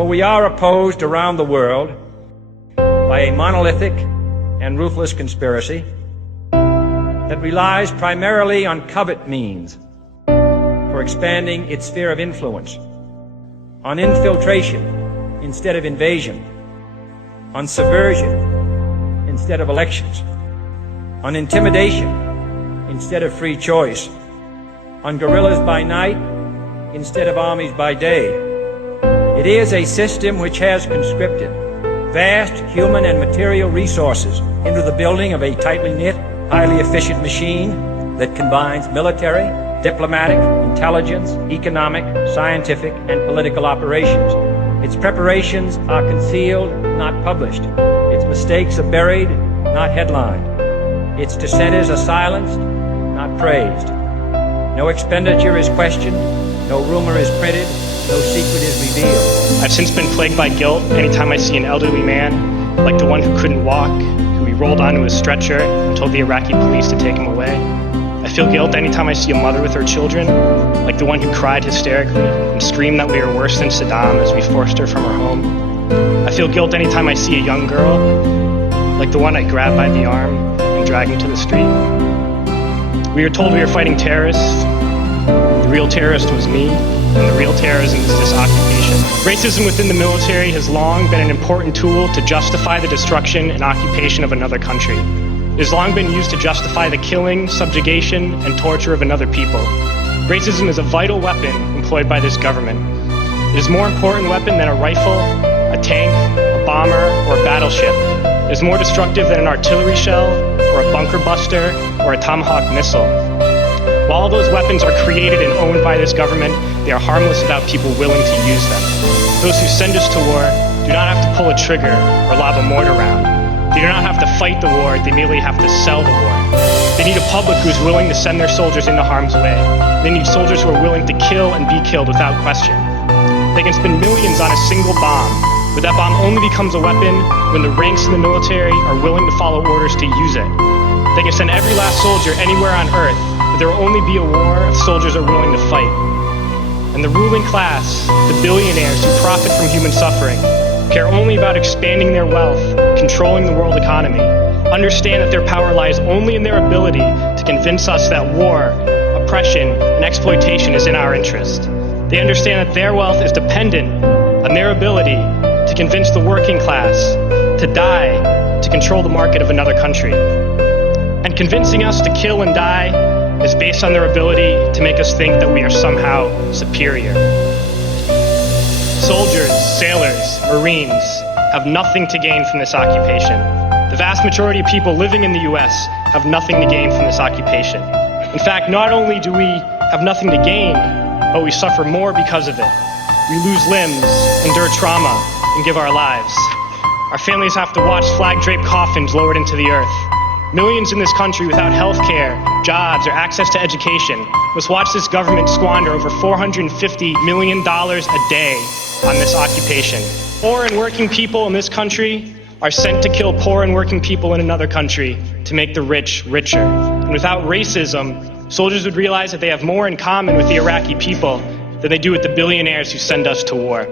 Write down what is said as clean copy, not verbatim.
For we are opposed around the world by a monolithic and ruthless conspiracy that relies primarily on covert means for expanding its sphere of influence, on infiltration instead of invasion, on subversion instead of elections, on intimidation instead of free choice, on guerrillas by night instead of armies by day. It is a system which has conscripted vast human and material resources into the building of a tightly knit, highly efficient machine that combines military, diplomatic, intelligence, economic, scientific, and political operations. Its preparations are concealed, not published. Its mistakes are buried, not headlined. Its dissenters are silenced, not praised. No expenditure is questioned, no rumor is printed, no secret is revealed. I've since been plagued by guilt anytime I see an elderly man, like the one who couldn't walk, who we rolled onto a stretcher and told the Iraqi police to take him away. I feel guilt anytime I see a mother with her children, like the one who cried hysterically and screamed that we were worse than Saddam as we forced her from her home. I feel guilt anytime I see a young girl, like the one I grabbed by the arm and dragged into the street. We were told we were fighting terrorists. The real terrorist was me, and the real terrorism is this occupation. Racism within the military has long been an important tool to justify the destruction and occupation of another country. It has long been used to justify the killing, subjugation, and torture of another people. Racism is a vital weapon employed by this government. It is a more important weapon than a rifle, a tank, a bomber, or a battleship. It is more destructive than an artillery shell, or a bunker buster, or a Tomahawk missile. While all those weapons are created and owned by this government, they are harmless without people willing to use them. Those who send us to war do not have to pull a trigger or lob a mortar round. They do not have to fight the war, they merely have to sell the war. They need a public who is willing to send their soldiers into harm's way. They need soldiers who are willing to kill and be killed without question. They can spend millions on a single bomb, but that bomb only becomes a weapon when the ranks in the military are willing to follow orders to use it. They can send every last soldier anywhere on earth, but there will only be a war if soldiers are willing to fight. And the ruling class, the billionaires who profit from human suffering, care only about expanding their wealth, controlling the world economy, understand that their power lies only in their ability to convince us that war, oppression, and exploitation is in our interest. They understand that their wealth is dependent on their ability to convince the working class to die to control the market of another country. And convincing us to kill and die is based on their ability to make us think that we are somehow superior. Soldiers, sailors, Marines have nothing to gain from this occupation. The vast majority of people living in the US have nothing to gain from this occupation. In fact, not only do we have nothing to gain, but we suffer more because of it. We lose limbs, endure trauma, and give our lives. Our families have to watch flag-draped coffins lowered into the earth. Millions in this country without health care, jobs, or access to education must watch this government squander over $450 million a day on this occupation. Poor and working people in this country are sent to kill poor and working people in another country to make the rich richer. And without racism, soldiers would realize that they have more in common with the Iraqi people than they do with the billionaires who send us to war.